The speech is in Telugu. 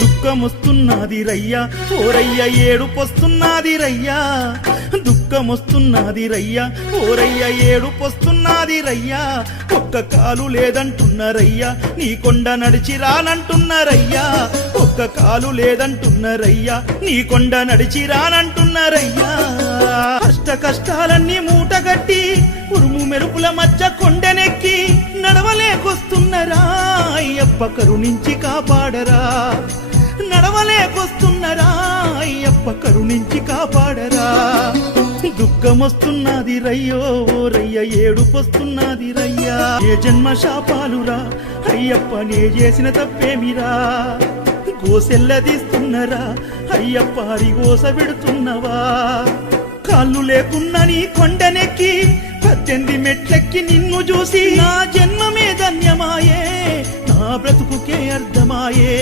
దుఃఖమొస్తున్నది రయ్యా ఓరయ్య ఏడుపొస్తున్నది రయ్యా దుఃఖమొస్తున్నది రయ్యా ఓరయ్య ఏడుపొస్తున్నది రయ్యా ఒక్క కాలు లేదంటున్నారయ్యా నీ కొండ నడిచి రానంటున్నారయ్యా ఒక్క కాలు లేదంటున్నారయ్యా నీ కొండ నడిచి రానంటున్నారయ్యా కష్ట కష్టాలన్నీ మూటగట్టి ఉరుము మెరుపుల మధ్య కొండనెక్కి నడవలేకొస్తున్నారా అయ్యప్ప కరుణించి కాపాడరా నడవలేకొస్తున్నారా అయ్యప్ప కరుణించి కాపాడరా దుఃఖమొస్తున్నది రయ్యో రయ్య ఏడుపొస్తున్నది రయ్యా ఏ జన్మ శాపాలురా అయ్యప్ప నే చేసిన తప్పేమిరా గోసెల్లదీస్తున్నరా అయ్యప్ప హరిగోస పెడుతున్నవా కాళ్ళు లేకున్నా నీ కొండనెక్కి 18 మెట్లెక్కి నిన్ను చూసి నా జన్మమే ధన్యమాయే నా బ్రతుకుకే అర్థమాయే